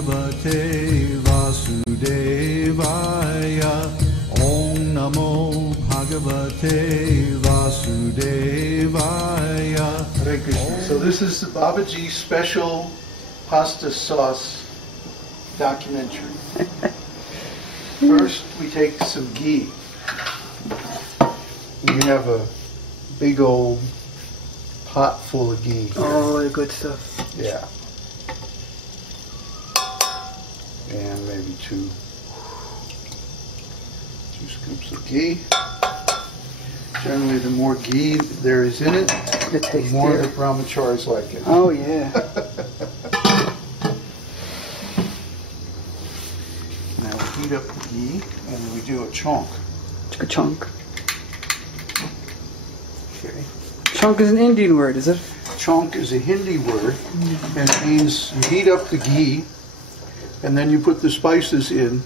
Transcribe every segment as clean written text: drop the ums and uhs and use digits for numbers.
Bhagavate Vasudevaya. Om Namo Bhagavate Vasudevaya. Very good. So this is the Babaji special pasta sauce documentary. First we take some ghee. We have a big old pot full of ghee here. Oh, the good stuff. Yeah. And maybe two scoops of ghee. Generally, the more ghee there is in it, the more the brahmacharis like it. Oh, yeah. Now we heat up the ghee and we do a chonk. A chunk. Okay. Chunk is an Indian word, is it? Chonk is a Hindi word, and it means you heat up the ghee, and then you put the spices in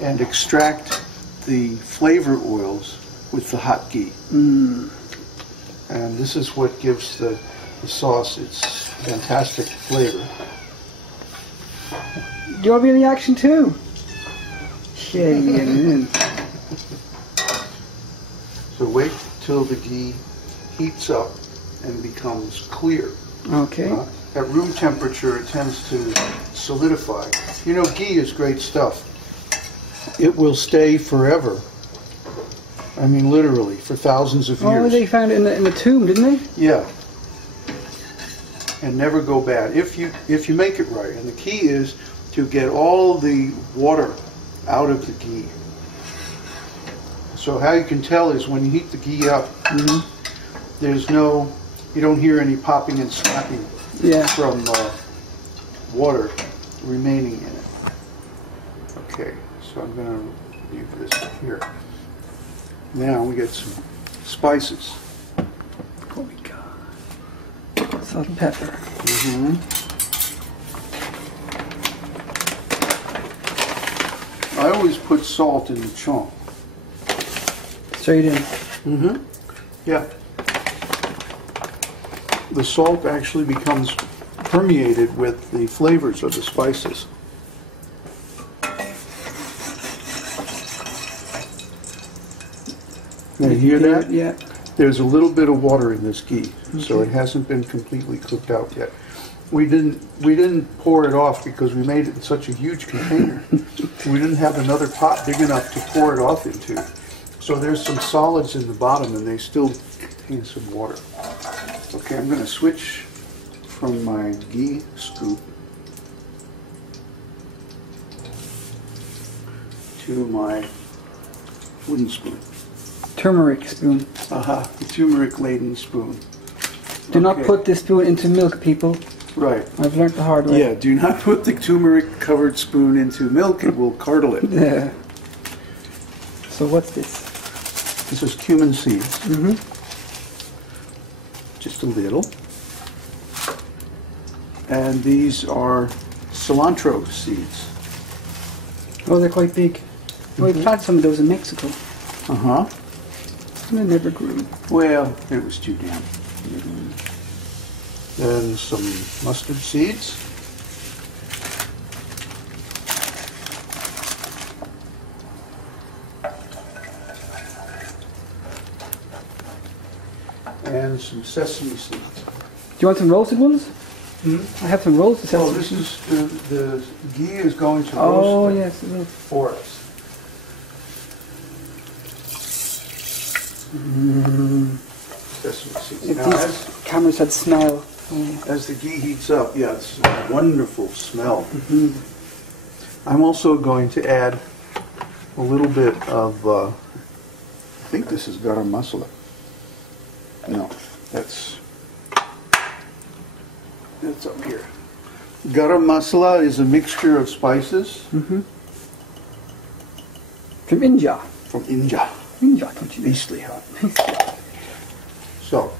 and extract the flavor oils with the hot ghee. Mm. And this is what gives the sauce its fantastic flavor. Do you want to be in the action too? Yeah, yeah. So wait till the ghee heats up and becomes clear. Okay. At room temperature, it tends to solidify. You know, ghee is great stuff. It will stay forever. I mean, literally, for thousands of years. Oh, they found it in the tomb, didn't they? Yeah. And never go bad if you make it right. And the key is to get all the water out of the ghee. So how you can tell is when you heat the ghee up, you don't hear any popping and snapping from water remaining in it. Okay, so I'm going to leave this here. Now we get some spices. Oh my God. Salt and pepper. I always put salt in the chonk. Straight in. Yeah. The salt actually becomes permeated with the flavors of the spices. Now you hear that? Yeah. There's a little bit of water in this ghee, so it hasn't been completely cooked out yet. We didn't pour it off because we made it in such a huge container. We didn't have another pot big enough to pour it off into. So there's some solids in the bottom and they still contain some water. Okay, I'm going to switch from my ghee scoop to my wooden spoon. Turmeric spoon. The turmeric-laden spoon. Do not put this spoon into milk, people. Right. I've learned the hard way. Yeah, do not put the turmeric-covered spoon into milk. It will curdle it. Yeah. So what's this? This is cumin seeds. Just a little. And these are cilantro seeds. Oh, they're quite big. We planted some of those in Mexico. And they never grew. Well, it was too damp. Then some mustard seeds. And some sesame seeds. Do you want some roasted ones? I have some roasted sesame. Oh, this is the ghee is going to roast them yes, for us. Sesame seeds. If Now, these cameras had smell. As the ghee heats up, yeah, it's a wonderful smell. I'm also going to add a little bit of, I think this is garam masala. No, that's up here. Garam masala is a mixture of spices. From India. From India. India, don't you know? Beastly hot. So,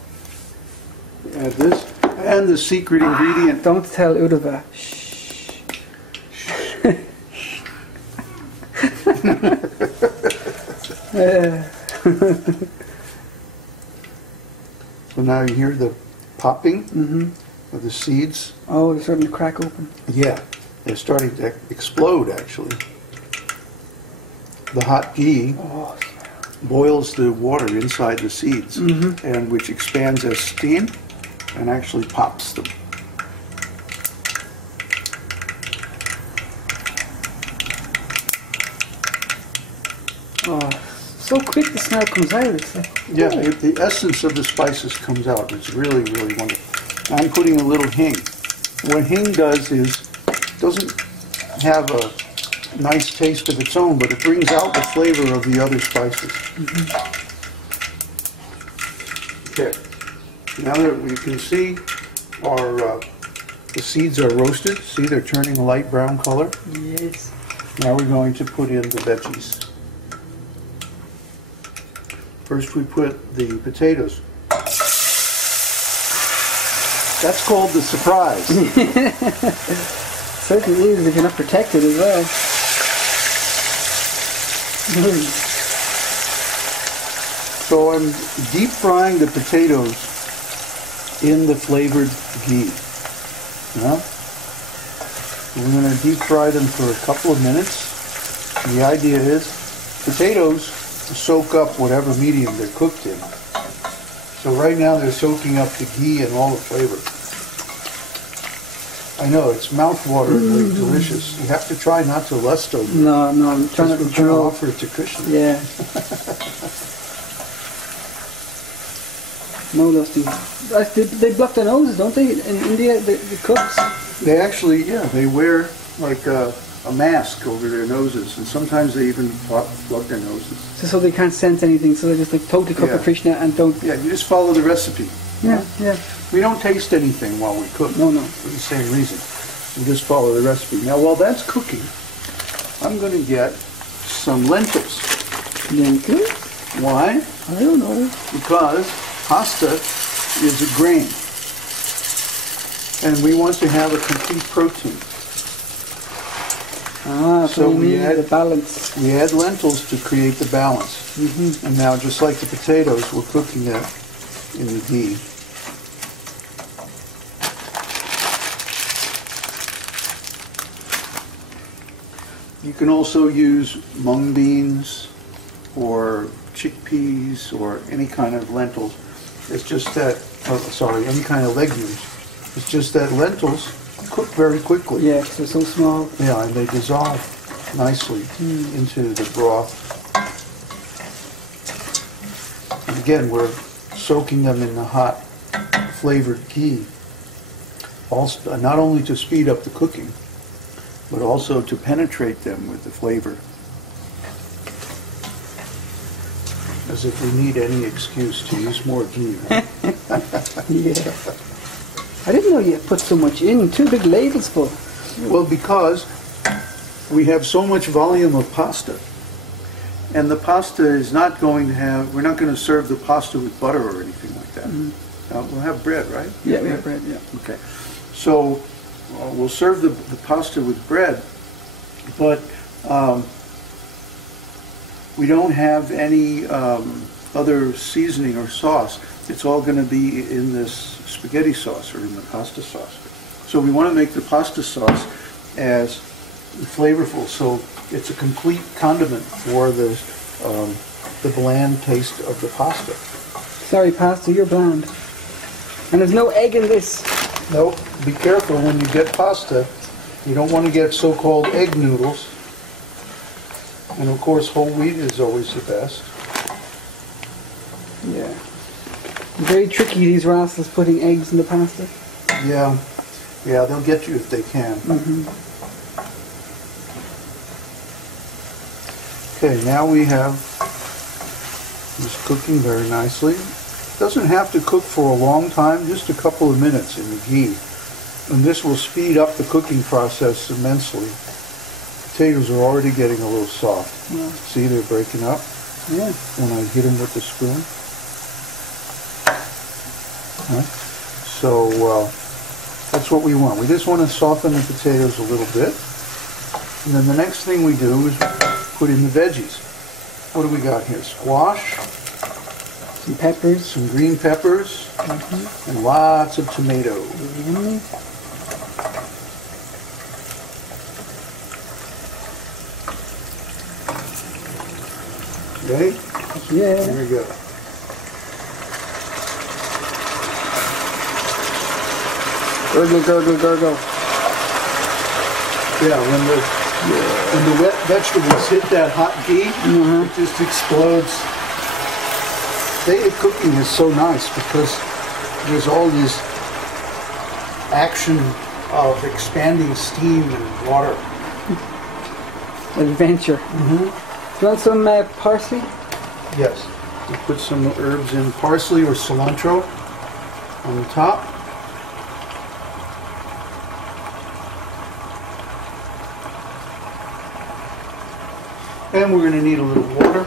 add this. And the secret ingredient. Don't tell Udava. Shh. So now you hear the popping of the seeds. Oh, they're starting to crack open. Yeah. They're starting to explode, actually. The hot ghee boils the water inside the seeds, and which expands as steam and actually pops them. Oh, so quick the smell comes out. It's like, Yeah, the essence of the spices comes out. It's really, really wonderful. I'm putting a little hing. What hing does is, doesn't have a nice taste of its own, but it brings out the flavor of the other spices. Okay, now that we can see the seeds are roasted. See, they're turning a light brown color. yes. Now we're going to put in the veggies. First we put the potatoes. That's called the surprise. Certainly is if you're not protected as well. So I'm deep frying the potatoes in the flavored ghee. Yeah? We're going to deep fry them for a couple of minutes. The idea is potatoes soak up whatever medium they're cooked in. So right now they're soaking up the ghee and all the flavor. I know, it's mouth-wateringly delicious. You have to try not to lust over it. No, I'm trying not to We're trying to draw. offer it to Krishna. Yeah. No lusting. They block their noses, don't they? In India, the cooks. They actually, yeah, they wear like a mask over their noses, and sometimes they even plug their noses. So they can't sense anything, so they just like totally cook Yeah. for Krishna and don't. Yeah, you just follow the recipe. Yeah, yeah. We don't taste anything while we cook. No. For the same reason. We just follow the recipe. Now, while that's cooking, I'm going to get some lentils. Lentils? Why? I don't know. Because pasta is a grain, and we want to have a complete protein. Ah, so we we add the balance. We add lentils to create the balance. And now, just like the potatoes, we're cooking that in the ghee. You can also use mung beans or chickpeas or any kind of lentils. It's just that, any kind of legumes. It's just that lentils cook very quickly. Yeah, 'cause they're so small. Yeah, and they dissolve nicely into the broth. And again, we're soaking them in the hot flavored ghee, also, not only to speed up the cooking, but also to penetrate them with the flavor. As if we need any excuse to use more ghee, right? Yeah. I didn't know you put so much in. 2 big ladles full. Well, because we have so much volume of pasta, and the pasta is not going to have, we're not going to serve the pasta with butter or anything like that. We'll have bread, right? Yeah, we have bread, yeah. Okay. So we'll serve the pasta with bread, but we don't have any other seasoning or sauce. It's all going to be in this spaghetti sauce or in the pasta sauce. So we want to make the pasta sauce as flavorful, so it's a complete condiment for the bland taste of the pasta. Sorry, pasta, you're bland. And there's no egg in this. No, be careful when you get pasta. You don't want to get so-called egg noodles. And of course, whole wheat is always the best. Yeah. Very tricky, these rascals putting eggs in the pasta. Yeah, they'll get you if they can. Okay, now we have this cooking very nicely. Doesn't have to cook for a long time, just a couple of minutes in the ghee. And this will speed up the cooking process immensely. Potatoes are already getting a little soft. Yeah. See, they're breaking up Yeah. when I hit them with the spoon. Right. So that's what we want. We just want to soften the potatoes a little bit. And then the next thing we do is put in the veggies. What do we got here? Squash, Some peppers. some green peppers, and lots of tomato. Ready? Yeah. Here we go. Gurgle, gurgle, gurgle. Yeah, when the wet vegetables hit that hot ghee, it just explodes. Daily cooking is so nice because there's all this action of expanding steam and water. Adventure. Do you want some parsley? Yes. We put some herbs in, parsley or cilantro on the top. And we're going to need a little water.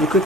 You could